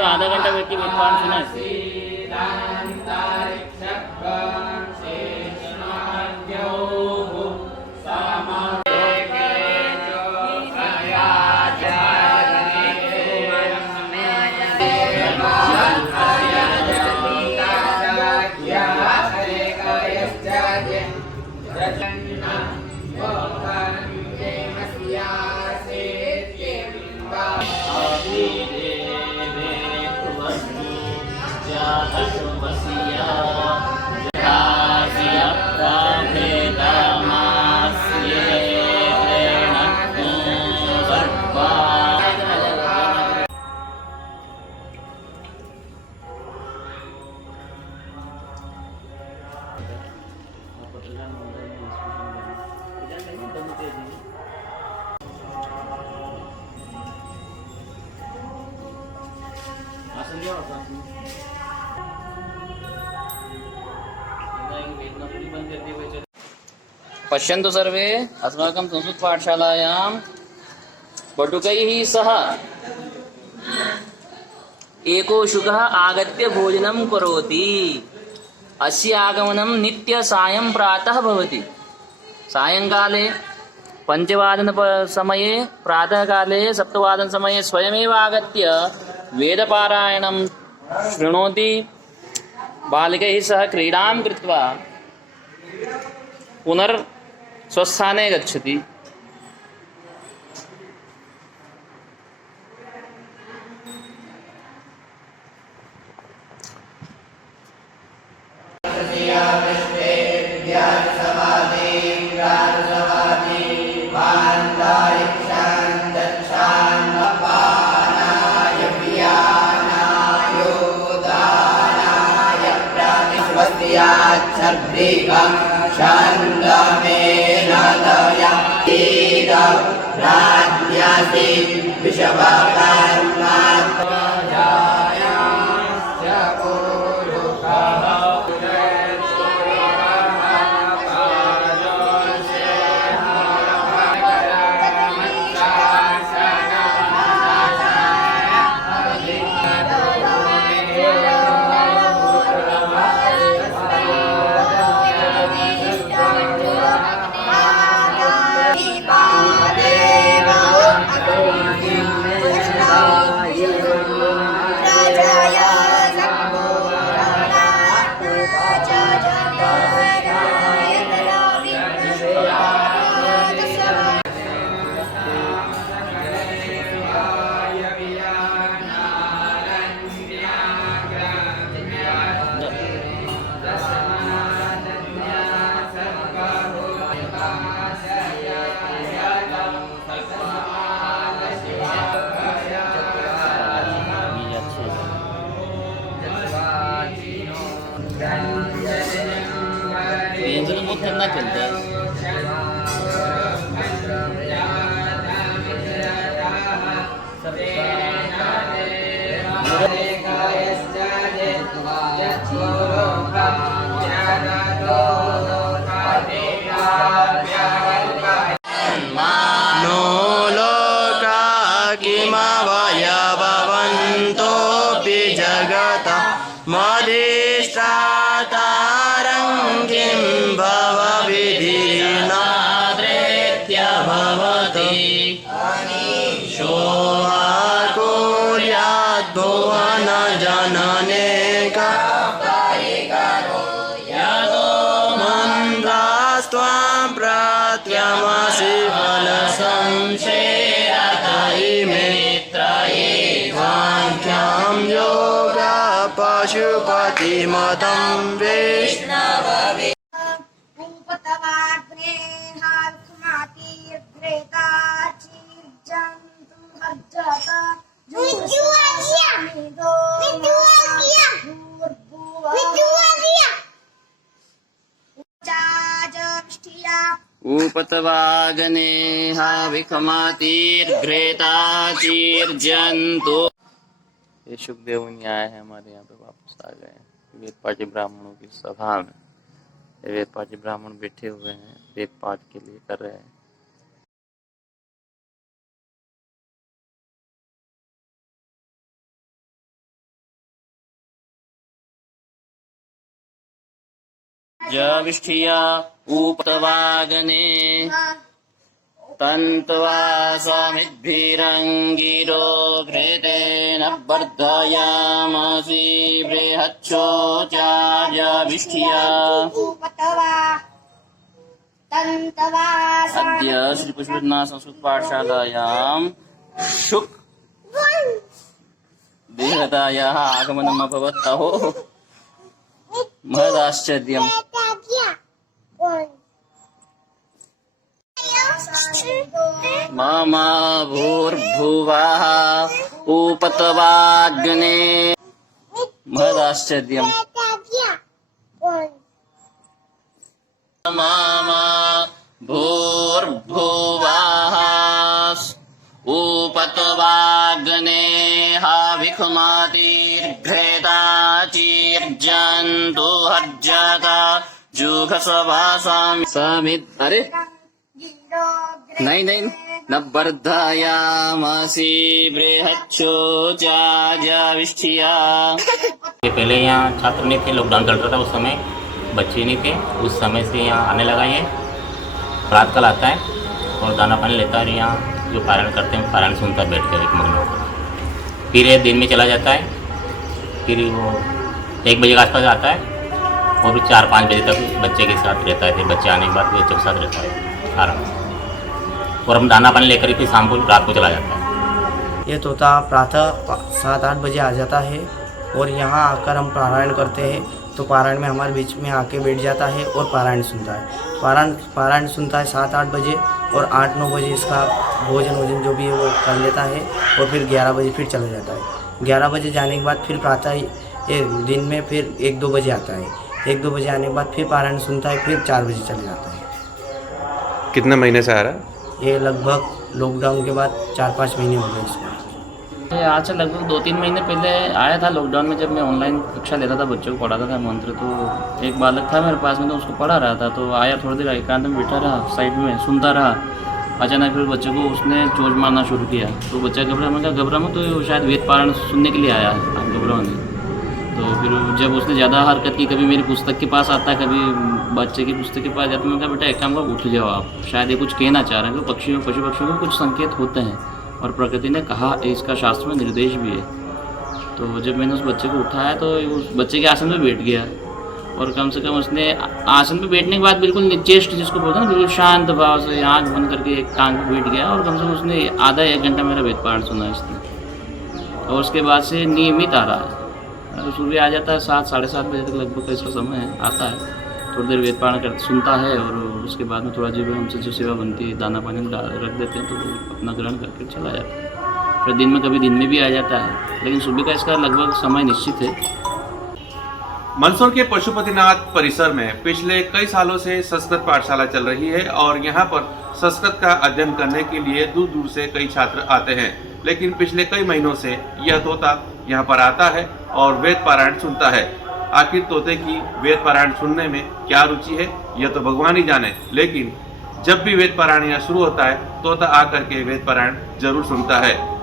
तो आधा घंटा बैठ के वेद पाठ सुना है। पश्यन्तु सर्वे अस्माकं संस्कृतपाठशालायां बटुकैः सह एको शुकः आगत्य भोजनं करोति। अस्य आगमनं नित्य सायं प्रातः भवति। सायंकाले 5 समये, प्रातःकाले 7 समये स्वयमेव आगत्य वेदपारायणं शृणोति। बालकैः सह क्रीडां कृत्वा स्वस्थाने गच्छति। व्यंजन बहुत ठंडा चलता है। नो लोका किमवयवन्तोऽपि जगत मदिष्टातारं किं भवविधिर्नाद्रेत्य भवति शोभाकुर्याद्भुवनजननेका मन्दास्त्वां प्रत्यमसि फलसंशेरत इमे साङ्ख्यं योगा पशुपतिमतं विष्णवे उपतवागने हाविकमातीर्घ्रेताचीर्जन्तु। ये सुखदेव मुनि आए हैं हमारे यहाँ पे, वापस आ गए हैं वेद पाठी ब्राह्मणों की सभा में। वेद पाठी ब्राह्मण बैठे हुए हैं, वेद पाठ के लिए कर रहे हैं। विष्ठिया ऊपतवागने तन्त्वा समिद्भिरङ्गिरो घृतेन वर्धयामसि बृहच्छोचार्यविष्ठिया अद्य श्री पुष्पनाथ संस्कृत पाठशालायां शुक देहतायाः आगमनम् अभवत्। अहो महदाश्चर्यम्। मम भूर्भुवः उपतवाग्ने महदाश्चर्यम्। मम भूर्भुवः उपतवाग्ने हविखमातिर्घ्रेताचिर्जन्तु हर्जता जुघसभासां समित्। अरे नहीं न वर्धयामसि बृहच्छोचार्यविष्ठिया। पहले यहाँ छात्र नहीं थे, लॉकडाउन चल रहा था उस समय, बच्चे नहीं थे। उस समय से यहाँ आने लगा ये। रात कल आता है और दाना पानी लेता है। यहाँ जो पारायण करते हैं पारायण सुनता है बैठ कर एक महीनों को। फिर ये दिन में चला जाता है, फिर वो 1 बजे के आसपास आता है और फिर 4-5 बजे तक बच्चे के साथ रहता है। फिर बच्चे आने के बाद बच्चे के साथ रहता है आराम से। और हम दाना पानी लेकर फिर शाम को रात को चला जाता है। ये तोता प्रातः 7-8 बजे आ जाता है और यहाँ आकर हम पारायण करते हैं तो पारायण में हमारे बीच में आके बैठ जाता है और पारायण सुनता है। पारायण सुनता है 7-8 बजे और 8-9 बजे इसका भोजन जो भी है वो कर लेता है और फिर 11 बजे फिर चला जाता है। 11 बजे जाने के बाद फिर प्रातः दिन में फिर 1-2 बजे आता है। 1-2 बजे आने के बाद फिर पारायण सुनता है, फिर 4 बजे चले जाता है। कितने महीने से आ रहा है? ये लगभग लॉकडाउन के बाद 4-5 महीने हो गए इसको। ये आज से लगभग 2-3 महीने पहले आया था लॉकडाउन में, जब मैं ऑनलाइन कक्षा लेता था, बच्चों को पढ़ाता था मंत्र। तो एक बालक था मेरे पास में, तो उसको पढ़ा रहा था। तो आया, थोड़ी देर एकांत में बैठा रहा, साइड में सुनता रहा। अचानक फिर बच्चे को उसने चोट मारना शुरू किया। तो बच्चा घबरा। मैं कहा घबरा मत, तो शायद वेद पारायण सुनने के लिए आया है, आप घबराओ नहीं। तो फिर जब उसने ज़्यादा हरकत की, कभी मेरी पुस्तक के पास आता है, कभी बच्चे की पुस्तक के पास जाता है, मैं कहा बेटा एक काम करो, उठ जाओ आप, शायद ये कुछ कहना चाह रहे हैं। तो पशु पक्षियों को कुछ संकेत होते हैं और प्रकृति ने कहा, इसका शास्त्र में निर्देश भी है। तो जब मैंने उस बच्चे को उठाया तो उस बच्चे के आसन पे बैठ गया और कम से कम उसने आसन पे बैठने के बाद बिल्कुल निचेष्ट, जिसको बोलते हैं ना, बिल्कुल शांत भाव से आँख बंद करके एक टांग पे बैठ गया और कम से कम उसने आधा 1 घंटा मेरा वेद पाठ सुना इसने। और उसके बाद से नियमित आ रहा है। सुबह आ जाता है 7-7:30 बजे तक लगभग का इसका समय है, आता है, थोड़ी देर वेद पारायण कर सुनता है और उसके बाद में थोड़ा जो हमसे जो सेवा बनती है, दाना पानी रख देते हैं, तो वो अपना ग्रहण करके चला जाता है। फिर दिन में, कभी दिन में भी आ जाता है, लेकिन सुबह का इसका लगभग समय निश्चित है। मंदसौर के पशुपतिनाथ परिसर में पिछले कई सालों से संस्कृत पाठशाला चल रही है और यहाँ पर संस्कृत का अध्ययन करने के लिए दूर दूर से कई छात्र आते हैं। लेकिन पिछले कई महीनों से यह तोता यहाँ पर आता है और वेद पारायण सुनता है। आखिर तोते की वेद पारायण सुनने में क्या रुचि है, यह तो भगवान ही जाने। लेकिन जब भी वेद पारायण यहाँ शुरू होता है, तोता आकर के वेद पारायण जरूर सुनता है।